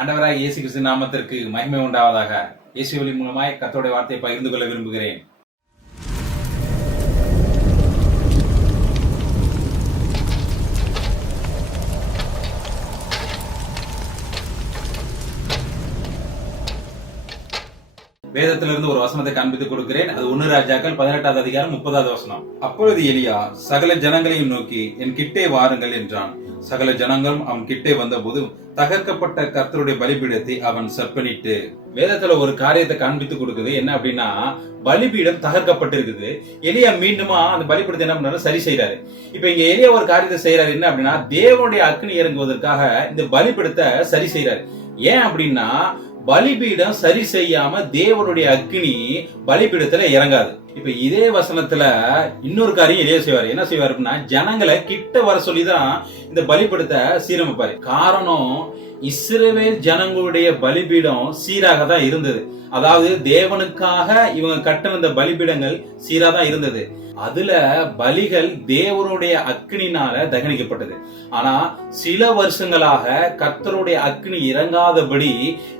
ஆண்டவராக இயேசு கிறிஸ்து நாமத்திற்கு மகிமை உண்டாவதாக. இயேசு வழி மூலமாய் கர்த்தருடைய வார்த்தையை பகிர்ந்து கொள்ள விரும்புகிறேன். வேதத்திலிருந்து ஒரு வசனத்தை காண்பித்துக் கொடுக்கிறேன். அது 1 ராஜாக்கள் 18வது அதிகாரம் 30வது வசனம். அப்பொழுது எலியா சகல ஜனங்களையும் நோக்கி, என் கிட்டே வாருங்கள் என்றான். சகல ஜனங்களும் அவன் கிட்டே வந்தபோது தகர்க்கப்பட்ட கர்த்தருடைய பலிபீடத்தை அவன் செப்பனிட்டு. வேதத்துல ஒரு காரியத்தை காண்பித்து கொடுக்குது. என்ன அப்படின்னா, பலிபீடம் தகர்க்கப்பட்டிருக்குது. எலியா மீண்டுமா அந்த பலிபீடத்தை என்ன பண்ணாரு, சரி செய்யறாரு. இப்ப இங்க எலியா ஒரு காரியத்தை செய்யறாரு. என்ன அப்படின்னா, தேவனுடைய அக்னி இறங்குவதற்காக இந்த பலிபீடத்தை சரி செய்யறாரு. ஏன் அப்படின்னா, பலிபீடம் சரி செய்யாம தேவனுடைய அக்னி பலிபீடத்துல இறங்காது. இப்ப இதே வசனத்துல இன்னொரு காரியம் எலியா செய்வாரு. என்ன செய்வாரு அப்படின்னா, ஜனங்களை கிட்ட வர சொல்லிதான் இந்த பலிபீடத்தை சீரமைப்பாரு. காரணம், இஸ்ரவேல் ஜனங்களுடைய பலிபீடம் சீராக தான் இருந்தது. அதாவது தேவனுக்காக இவங்க கட்டின இந்த பலிபீடங்கள் சீரா தான் இருந்தது. அதுல பலிகள் தேவனுடைய அக்னினால தகனிக்கப்பட்டது. ஆனா சில வருஷங்களாக கர்த்தருடைய அக்னி இறங்காதபடி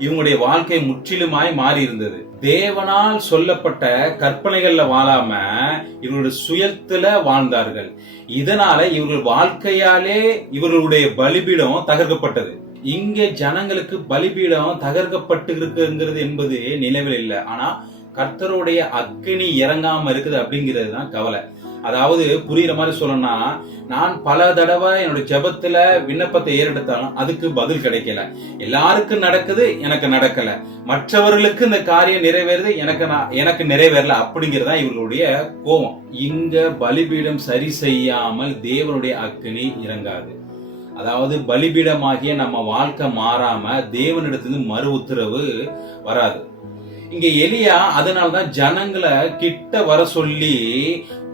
இவங்களுடைய வாழ்க்கை முற்றிலுமாய் மாறி இருந்தது. தேவனால் சொல்லப்பட்ட கற்பனைகள்ல வாழாம இவர்களுடைய சுயத்துல வாழ்ந்தார்கள். இதனால இவர்கள் வாழ்க்கையாலே இவர்களுடைய பலிபீடம் தகர்க்கப்பட்டது. இங்கே ஜனங்களுக்கு பலிபீடம் தகர்க்கப்பட்டு இருக்குங்கிறது என்பது நினைவில் இல்லை. ஆனா கர்த்தருடைய அக்னி இறங்காம இருக்குது அப்படிங்கிறது தான் கவலை. அதாவது புரியுற மாதிரி சொல்லணும்னா, நான் பல தடவை என்னோட ஜெபத்துல விண்ணப்பத்தை ஏறெடுத்தாலும் அதுக்கு பதில் கிடைக்கல. எல்லாருக்கும் நடக்குது, எனக்கு நடக்கல. மற்றவர்களுக்கு இந்த காரியம் நிறைவேறுது, எனக்கு நிறைவேறல அப்படிங்கிறதா இவர்களுடைய கோபம். இங்க பலிபீடம் சரி செய்யாமல் தேவனுடைய அக்னி இறங்காது. அதாவது பலிபீடமாகிய நம்ம வாழ்க்கை மாறாம தேவனிடத்திலிருந்து மறு உத்தரவு வராது. இங்க எலியா அதனால்தான் ஜனங்களை கிட்ட வர சொல்லி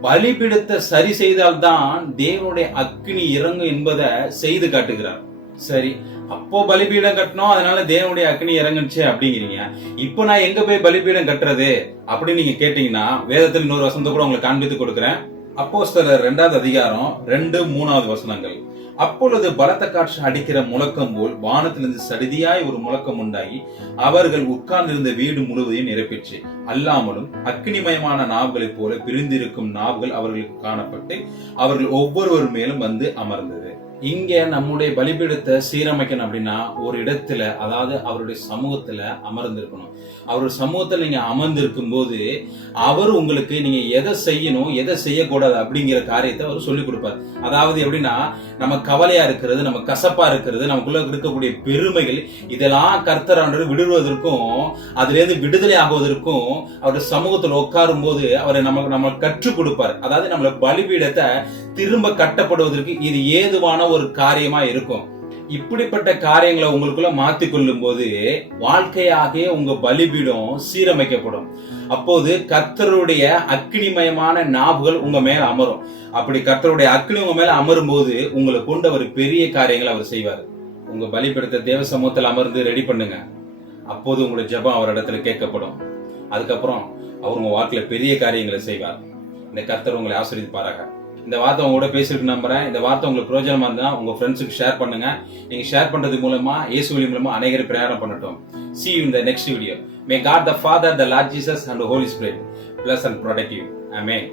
பலிபீடத்தை சரி செய்தால்தான் தேவனுடைய அக்னி இறங்கும் என்பதை செய்து காட்டுகிறார். சரி, அப்போ பலிபீடம் கட்டணும், அதனால தேவனுடைய அக்னி இறங்குச்சு அப்படிங்கிறீங்க. இப்போ நான் எங்க போய் பலிபீடம் கட்டுறது அப்படின்னு நீங்க கேட்டீங்கன்னா, வேதத்தில் இன்னொரு வசனத்தை கூட உங்களுக்கு காண்பித்து கொடுக்கிறேன். அப்போஸ்தலர் 2வது அதிகாரம் 2-3 வசனங்கள். அப்பொழுது பலத்த காற்று அடிக்கிற முழக்கம் போல் வானத்திலிருந்து சடிதியாய் ஒரு முழக்கம் உண்டாகி அவர்கள் உட்கார்ந்திருந்த வீடு முழுவதையும் நிரப்பிற்று. அல்லாமலும் அக்னிமயமான நாவுகளைப் போல பிரிந்திருக்கும் நாவுகள் அவர்களுக்கு காணப்பட்டு அவர்கள் ஒவ்வொருவர் மேலும் வந்து அமர்ந்தது. இங்க நம்முடைய பலிபீடத்தை சீரமைக்கணும் அப்படின்னா ஒரு இடத்துல, அதாவது அவருடைய சமூகத்துல அமர்ந்திருக்கணும். அவருடைய சமூகத்துல நீங்க அமர்ந்திருக்கும் போது அவர் உங்களுக்கு நீங்க எதை செய்யணும் எதை செய்யக்கூடாது அப்படிங்கிற காரியத்தை அவர் சொல்லிக் கொடுப்பார். அதாவது எப்படின்னா, நம்ம கவலையா இருக்கிறது, நம்ம கசப்பா இருக்கிறது, நமக்குள்ள இருக்கக்கூடிய பெருமைகள், இதெல்லாம் கர்த்தரானவர் விடுவதற்கும் அதுல இருந்து விடுதலை ஆகுவதற்கும் அவருடைய சமூகத்துல உட்காரும் போது அவரை நம்ம கற்றுக் கொடுப்பார். அதாவது நம்மள பலிபீடத்தை திரும்ப கட்டப்படுவதற்கு இது ஏதுவான ஒரு காரியமா இருக்கும். இப்படிப்பட்ட காரியங்களை உங்களுக்குள்ள மாத்திக்கொள்ளும் போது வாழ்க்கையாகிய உங்க பலிபீடம் சீரமைக்கப்படும். அப்போது கர்த்தருடைய அக்னிமயமான நாவுகள் உங்க மேல அமரும். அப்படி கர்த்தருடைய அக்னி உங்க மேல அமரும் போது உங்களை கொண்டு அவர் பெரிய காரியங்களை அவர் செய்வார். உங்க பலிபீடத்தை தேவ சமூகத்தில் அமர்ந்து ரெடி பண்ணுங்க. அப்போது உங்களுடைய ஜெபம் அவர் இடத்துல கேட்கப்படும். அதுக்கப்புறம் அவர் உங்க வாழ்க்கையில பெரிய காரியங்களை செய்வார். இந்த கர்த்தர் உங்களை ஆசீர்வதிப்பாராக. இந்த வார்த்தை உங்க கூட பேசிட்டு நம்புறேன். இந்த வார்த்தை உங்களுக்கு பிரயோஜனமா இருந்தா உங்க ஃப்ரெண்ட்ஸுக்கு ஷேர் பண்ணுங்க. நீங்க ஷேர் பண்றது மூலமா இயேசு வழி மூலமா அநேகர் பிரயாணம் பண்ணட்டும். See you in the next video. May God the Father, the Lord Jesus and the Holy Spirit bless and protect you. Amen.